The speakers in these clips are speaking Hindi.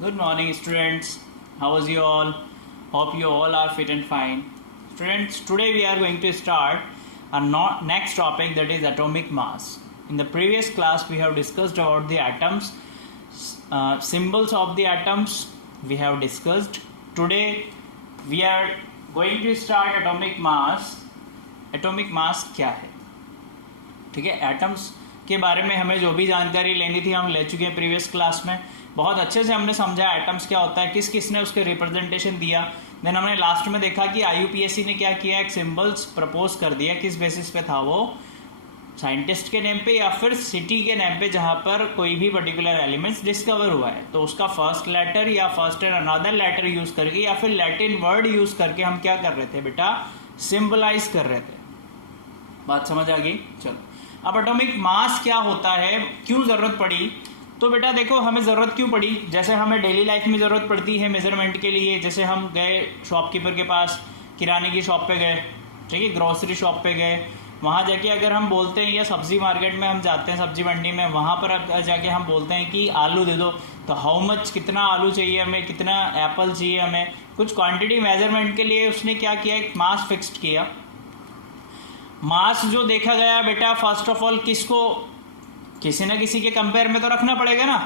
Good morning, students. How is you all? Hope you all are fit and fine. Students, today we are going to start our next topic, that is atomic mass. In the previous class, we have discussed about the atoms, symbols of the atoms we have discussed. Today we are going to start atomic mass. Atomic mass क्या है? ठीक है, एटम्स के बारे में हमें जो भी जानकारी लेनी थी हम ले चुके हैं प्रीवियस क्लास में. बहुत अच्छे से हमने समझा एटम्स क्या होता है, किस किस ने उसके रिप्रेजेंटेशन दिया. देन हमने लास्ट में देखा कि आईयूपीएससी ने क्या किया, एक सिंबल्स प्रपोज कर दिया. किस बेसिस पे था वो? साइंटिस्ट के नेम पे या फिर सिटी के नेम पे जहाँ पर कोई भी पर्टिकुलर एलिमेंट्स डिस्कवर हुआ है. तो उसका फर्स्ट लेटर या first and another letter use करके या फिर लैटिन वर्ड यूज करके हम क्या कर रहे थे बेटा, सिंबलाइज कर रहे थे. बात समझ आ गई? चलो, अब एटॉमिक मास क्या होता है, क्यों जरूरत पड़ी? तो बेटा देखो, हमें ज़रूरत क्यों पड़ी, जैसे हमें डेली लाइफ में ज़रूरत पड़ती है मेजरमेंट के लिए. जैसे हम गए शॉपकीपर के पास, किराने की शॉप पे गए, ठीक है, ग्रोसरी शॉप पे गए, वहाँ जाके अगर हम बोलते हैं, या सब्जी मार्केट में हम जाते हैं, सब्जी मंडी में, वहाँ पर जाके हम बोलते हैं कि आलू दे दो, तो हाउ मच, कितना आलू चाहिए हमें, कितना एप्पल चाहिए हमें, कुछ क्वान्टिटी मेजरमेंट के लिए उसने क्या किया, एक मास फिक्स्ड किया. मास जो देखा गया बेटा, फर्स्ट ऑफ ऑल किसको, किसी न किसी के कंपेयर में तो रखना पड़ेगा ना.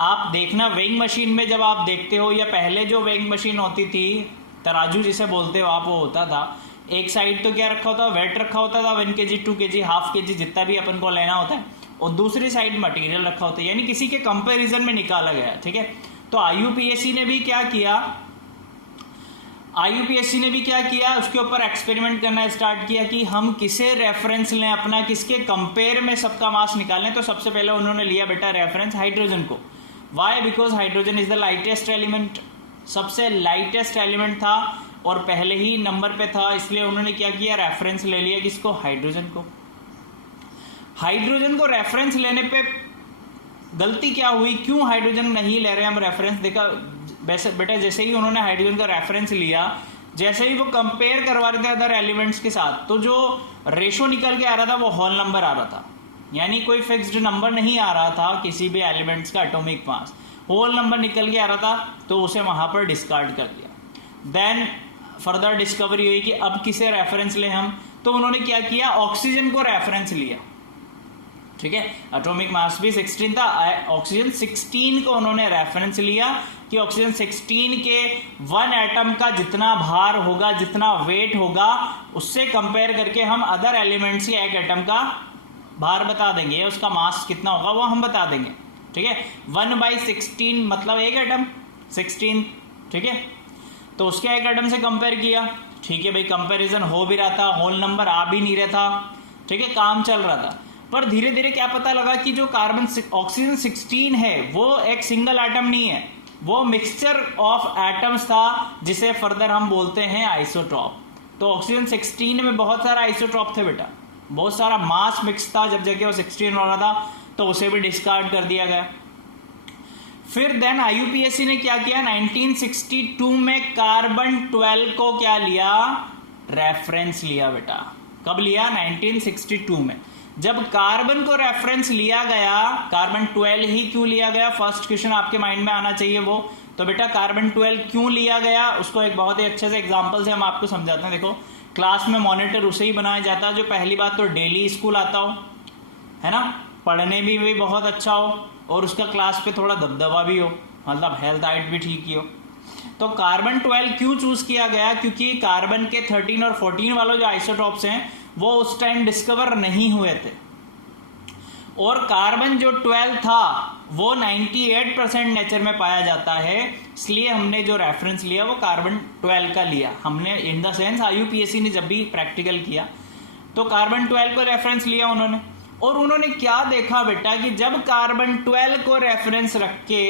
आप देखना वेइंग मशीन में जब आप देखते हो, या पहले जो वेइंग मशीन होती थी, तराजू जिसे बोलते हो आप, वो होता था एक साइड तो क्या रखा होता, वेट रखा होता था 1 kg 2 kg हाफ kg जितना भी अपन को लेना होता है, और दूसरी साइड मटेरियल रखा होता है, यानी किसी के कंपेरिजन में निकाला गया. ठीक है, तो आईयूपीएससी ने भी क्या किया, उसके ऊपर एक्सपेरिमेंट करना स्टार्ट किया कि हम किसे रेफरेंस लें अपना, किसके कंपेयर में सबका मास निकालें. तो सबसे पहले उन्होंने लिया बेटा रेफरेंस हाइड्रोजन को. Why? Because hydrogen is the lightest element, सबसे लाइटेस्ट एलिमेंट था और पहले ही नंबर पे था, इसलिए उन्होंने क्या किया, रेफरेंस ले लिया. किसको? हाइड्रोजन को. हाइड्रोजन को रेफरेंस लेने पे गलती क्या हुई, क्यों हाइड्रोजन नहीं ले रहे हम रेफरेंस? देखा वैसे बेटा, जैसे ही उन्होंने हाइड्रोजन का रेफरेंस लिया, जैसे ही वो कंपेयर करवा रहे थे अदर एलिमेंट्स के साथ, तो जो रेशो निकल के आ रहा था वो होल नंबर आ रहा था, यानी कोई फिक्स्ड नंबर नहीं आ रहा था किसी भी एलिमेंट्स का एटॉमिक मास, होल नंबर निकल के आ रहा था, तो उसे वहां पर डिस्कार्ड कर दिया. देन फर्दर डिस्कवरी हुई कि अब किसे रेफरेंस ले हम, तो उन्होंने क्या किया, ऑक्सीजन को रेफरेंस लिया. ठीक है, एटॉमिक मास भी 16 था, ऑक्सीजन 16 को उन्होंने रेफरेंस लिया कि ऑक्सीजन 16 के 1 एटम का जितना भार होगा, जितना वेट होगा, उससे कंपेयर करके हम अदर एलिमेंट्स के एक एटम का भार बता देंगे, उसका मास कितना होगा वो हम बता देंगे. ठीक है, 1/16 मतलब एक एटम 16. ठीक है, तो उसके एक एटम से कंपेयर किया. ठीक है भाई, कंपेरिजन हो भी रहा था, होल नंबर आ भी नहीं रहा था. ठीक है, काम चल रहा था. पर धीरे धीरे क्या पता लगा कि जो कार्बन ऑक्सीजन 16 है वो एक सिंगल एटम नहीं है, वो मिक्सचर ऑफ एटम्स था, जिसे फर्दर हम बोलते हैं आइसोटॉप. तो ऑक्सीजन 16 में बहुत सारा आइसोटॉप थे बेटा, बहुत सारा मास मिक्स था. जब जगह वो 16 हो रहा था तो उसे भी डिस्कार्ड कर दिया गया. फिर देन आईयूपीएससी ने क्या किया, 1962 में कार्बन 12 को क्या लिया, रेफरेंस लिया बेटा. कब लिया? 1962 में. जब कार्बन को रेफरेंस लिया गया, कार्बन 12 ही क्यों लिया गया, फर्स्ट क्वेश्चन आपके माइंड में आना चाहिए वो. तो बेटा कार्बन 12 क्यों लिया गया, उसको एक बहुत ही अच्छे से एग्जांपल से हम आपको समझाते हैं. देखो, क्लास में मॉनिटर उसे ही बनाया जाता है जो पहली बात तो डेली स्कूल आता हो, है ना, पढ़ने भी बहुत अच्छा हो, और उसका क्लास पे थोड़ा दबदबा भी हो, मतलब हेल्थ हाइट भी ठीक ही हो. तो कार्बन 12 क्यों चूज किया गया, क्योंकि कार्बन के 13 और 14 वाले जो आइसोटॉप्स हैं वो उस टाइम डिस्कवर नहीं हुए थे, और कार्बन जो 12 था वो 98% नेचर में पाया जाता है, इसलिए हमने जो रेफरेंस लिया वो कार्बन 12 का लिया हमने. इन द सेंस आईयूपीएससी ने जब भी प्रैक्टिकल किया तो कार्बन 12 को रेफरेंस लिया उन्होंने. और उन्होंने क्या देखा बेटा कि जब कार्बन 12 को रेफरेंस रख के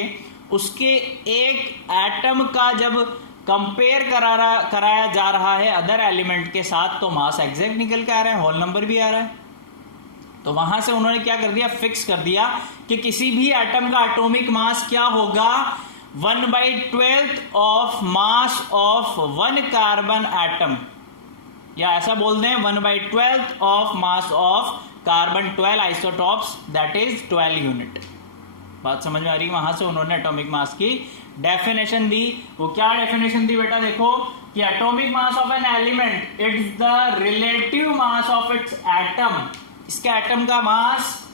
उसके एक एटम का जब कंपेयर कराया जा रहा है अदर एलिमेंट के साथ, तो मास एग्जैक्ट निकल के आ रहा है, होल नंबर भी आ रहा है. तो वहां से उन्होंने क्या कर दिया, फिक्स कर दिया कि किसी भी एटम का एटॉमिक मास क्या होगा, 1/12 of mass of 1 carbon atom, या ऐसा बोल दें 1/12 of mass of carbon 12 isotopes, that is 12 unit. बात समझ में आ रही है? वहां से उन्होंने एटॉमिक मास की डेफिनेशन दी। वो क्या डेफिनेशन दी बेटा, देखो कि atomic mass of an element it's the relative mass of its atom, इसके एटम का mass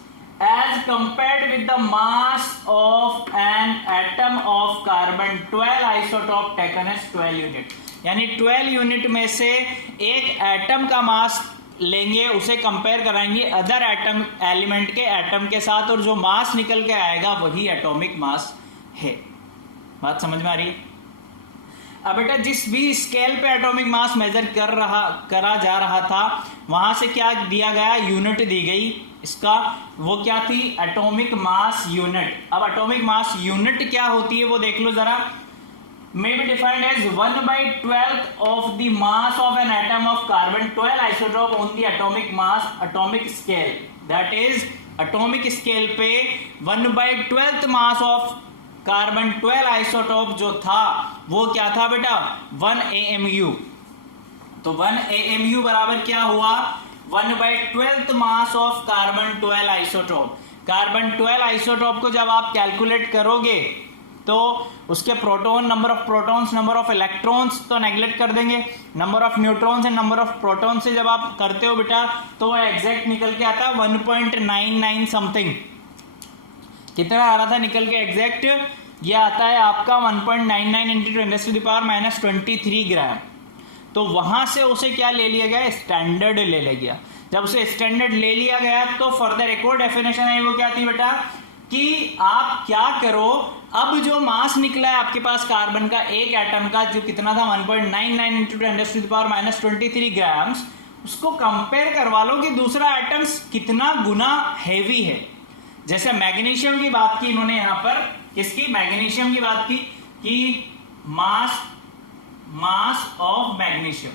as compared with the mass of an atom of carbon 12 isotope taken as 12 unit. यानी 12 यूनिट में से एक एटम का मास लेंगे, उसे कंपेयर कराएंगे अदर एटम एलिमेंट के एटम के साथ, और जो मास निकल के आएगा वही एटॉमिक मास है। बात समझ में आ रही है? अब बेटा जिस भी स्केल पे एटॉमिक मास मेजर करा जा रहा था, वहां से क्या दिया गया, यूनिट दी गई इसका, वो क्या थी, एटॉमिक मास यूनिट। अब एटॉमिक मास यूनिट क्या होती है वो देख लो जरा। may be defined as 1/12 of the mass of an atom of carbon 12 isotope on the atomic scale, that is atomic scale पे 1/12 mass of कार्बन 12 आइसोटोप जो था वो क्या था बेटा, 1 AMU। तो 1 AMU बराबर क्या हुआ, 1/12 mass of carbon 12 isotope. Carbon 12 isotope को जब आप कैलकुलेट करोगे तो उसके proton, number of protons, number of electrons तो नेग्लेक्ट कर देंगे, number of neutrons and number of proton से जब आप करते हो बेटा तो वो एग्जैक्ट निकल के आता है 1.99 समथिंग। कितना आ रहा था निकल के एग्जैक्ट, ये आता है आपका 1.99 इंटू 10⁻⁻23 ग्राम। तो वहां से उसे क्या ले लिया गया, स्टैंडर्ड ले लिया गया। जब उसे स्टैंडर्ड ले लिया गया तो फर्दर एक और डेफिनेशन है, वो क्या थी बेटा कि आप क्या करो, अब जो मास निकला है आपके पास कार्बन का एक एटम का, जो कितना था 1.99 इंटू 10⁻⁻23 ग्राम्स, उसको कंपेयर करवा लो कि दूसरा एटम कितना गुना हैवी है। जैसे मैग्नीशियम की बात की इन्होंने यहां पर, किसकी, मैग्नीशियम की बात की कि मास ऑफ मैग्नीशियम।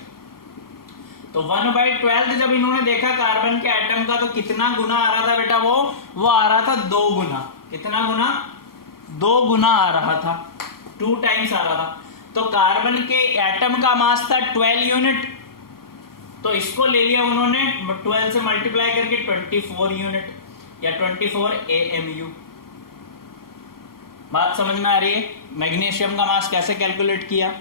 तो 1/12 जब इन्होंने देखा कार्बन के एटम का तो कितना गुना आ रहा था बेटा, वो आ रहा था 2 गुना। कितना गुना, 2 गुना आ रहा था, 2 टाइम्स आ रहा था। तो कार्बन के एटम का मास था 12 यूनिट, तो इसको ले लिया उन्होंने 12 से मल्टीप्लाई करके 24 यूनिट या 24 AMU। बात समझ में आ रही है? मैग्नीशियम का मास कैसे कैलकुलेट किया।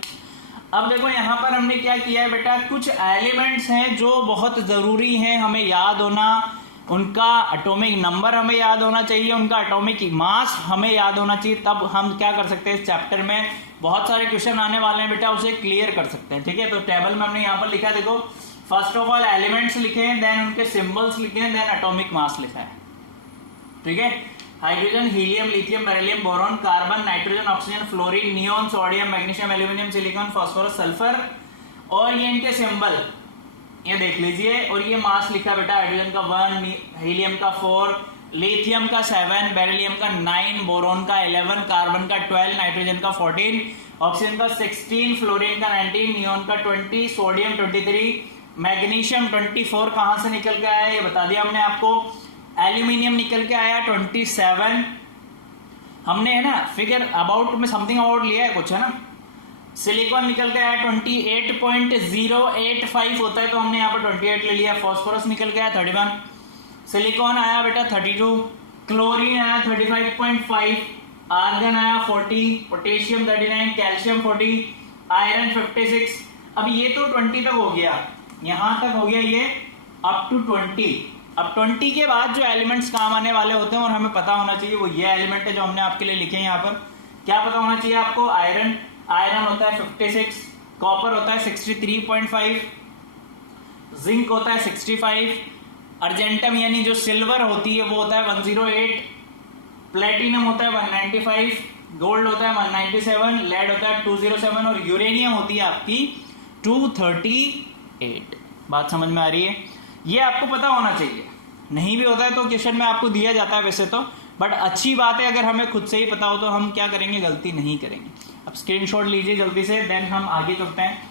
अब देखो यहां पर हमने क्या किया है बेटा, कुछ एलिमेंट्स हैं जो बहुत जरूरी हैं, हमें याद होना, उनका एटॉमिक नंबर हमें याद होना चाहिए, उनका एटॉमिक मास हमें याद होना चाहिए, तब हम क्या कर सकते हैं, इस चैप्टर में बहुत सारे क्वेश्चन आने वाले हैं बेटा, उसे क्लियर कर सकते हैं। ठीक है, तो टेबल में हमने यहाँ पर लिखा, देखो फर्स्ट ऑफ ऑल एलिमेंट्स लिखे हैं, देन उनके सिंबल्स लिखे हैं, देन एटॉमिक मास लिखा है। ठीक है, hydrogen, helium, lithium, beryllium, boron, carbon, nitrogen, oxygen, fluorine, neon, sodium, magnesium, aluminium, silicon, phosphorus, sulphur, और ये इनके सिंबल ये देख लीजिए। और ये मास लिखा बेटा, हाइड्रोजन का 1, हीलियम का 4, लिथियम का 7, बेरिलियम का 9, बोरॉन का 11, कार्बन का 12, नाइट्रोजन का 14, ऑक्सीजन का 16, फ्लोरीन का 19, नियोन का 20, सोडियम 23, मैग्नीशियम 24 कहां से निकल के आया ये बता दिया हमने आपको। एल्यूमिनियम निकल के आया 27, हमने है ना फिगर अबाउट में समथिंग अबाउट लिया है कुछ, है ना। सिलिकॉन निकल के आया 28.085 होता है, तो हमने यहाँ पर 28 ले लिया। फॉस्फोरस निकल के आया 31, सिलिकॉन आया बेटा 32, क्लोरीन आया 35.5, आर्गन आया 40, पोटेशियम 39, कैल्शियम 40, आयरन 56। अब ये तो 20 तक हो गया, यहां तक हो गया ये अप टू 20। अब 20 के बाद जो एलिमेंट्स काम आने वाले होते हैं और हमें पता होना चाहिए, वो ये एलिमेंट है जो हमने आपके लिए लिखे हैं यहाँ पर। क्या पता होना चाहिए आपको, आयरन होता है 56, कॉपर होता है 63.5, जिंक होता है 65, अर्जेंटम यानी जो सिल्वर होती है वो होता है 108, प्लेटिनम होता है 195, गोल्ड होता है 197, लेड होता है 207 और यूरेनियम होती है आपकी 238। बात समझ में आ रही है? ये आपको पता होना चाहिए, नहीं भी होता है तो क्वेश्चन में आपको दिया जाता है वैसे तो, बट अच्छी बात है अगर हमें खुद से ही पता हो तो हम क्या करेंगे, गलती नहीं करेंगे। अब स्क्रीनशॉट लीजिए जल्दी से, देन हम आगे चलते हैं।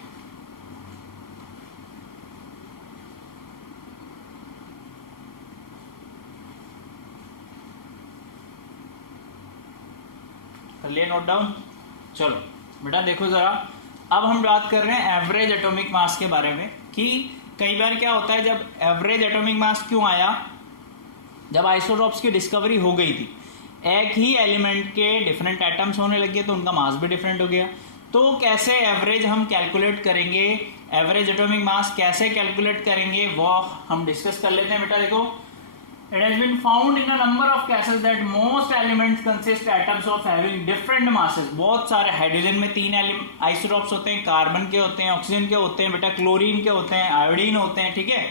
कर लिए नोट डाउन। चलो बेटा देखो जरा, अब हम बात कर रहे हैं एवरेज एटॉमिक मास के बारे में कि कई बार क्या होता है, जब एवरेज एटॉमिक मास क्यों आया, जब आइसोटॉप्स की डिस्कवरी हो गई थी, एक ही एलिमेंट के डिफरेंट एटम्स होने लगे तो उनका मास भी डिफरेंट हो गया। तो कैसे एवरेज हम कैलकुलेट करेंगे, एवरेज एटॉमिक मास कैसे कैलकुलेट करेंगे वो हम डिस्कस कर लेते हैं बेटा। देखो, it has been found in a number of cases that most elements consist atoms of having different masses। बहुत सारे हाइड्रोजन में 3 आइसोटॉप्स होते हैं, कार्बन के होते हैं, ऑक्सीजन के होते हैं बेटा, क्लोरीन के होते हैं, आयोडीन होते हैं, ठीक है।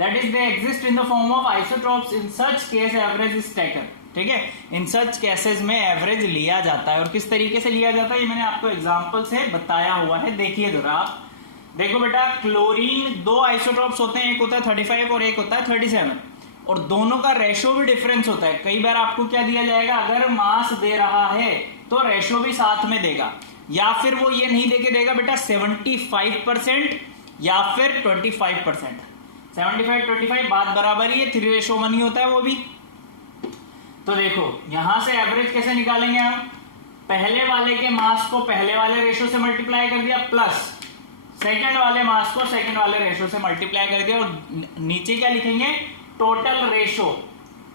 That is they exist in the form of isotopes। in such case average is taken, ठीक है। इन सच केसेस में एवरेज लिया जाता है। और किस तरीके से लिया जाता है ये मैंने आपको एग्जांपल से बताया हुआ है, देखिए जरा आप। देखो बेटा, क्लोरीन 2 आइसोटॉप्स होते हैं, एक होता है 35 और एक होता है 37, और दोनों का रेशो भी डिफरेंस होता है। कई बार आपको क्या दिया जाएगा, अगर मास दे रहा है तो रेशो भी साथ में देगा, या फिर वो ये नहीं देके देगा बेटा 75% या फिर 25%। 75-25 बात बराबर ही है, 3:1 ही होता है वो भी। तो देखो यहां से एवरेज कैसे निकालेंगे हम, पहले वाले के मास को पहले वाले रेशो से मल्टीप्लाई कर दिया, प्लस सेकंड वाले मास को सेकंड वाले रेशो से मल्टीप्लाई कर दिया, और नीचे क्या लिखेंगे, टोटल रेशो,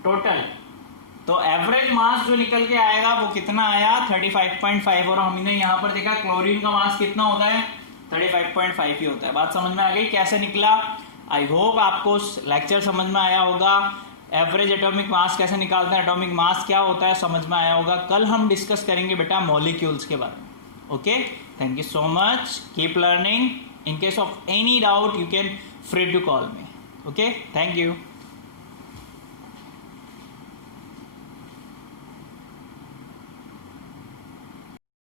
टोटल। तो एवरेज मास जो निकल के आएगा वो कितना आया, 35.5। और हमने यहां पर देखा क्लोरीन का मास कितना होता है, 35.5 ही होता है। बात समझ में आ गई कैसे निकला। आई होप आपको लेक्चर समझ में आया होगा। एवरेज एटॉमिक मास कैसे निकालते हैं, एटॉमिक मास क्या होता है, समझ में आया होगा। कल हम डिस्कस करेंगे बेटा मॉलिक्यूल्स के बारे में। Okay, thank you so much, keep learning. In case of any doubt you can free to call me. Okay, thank you.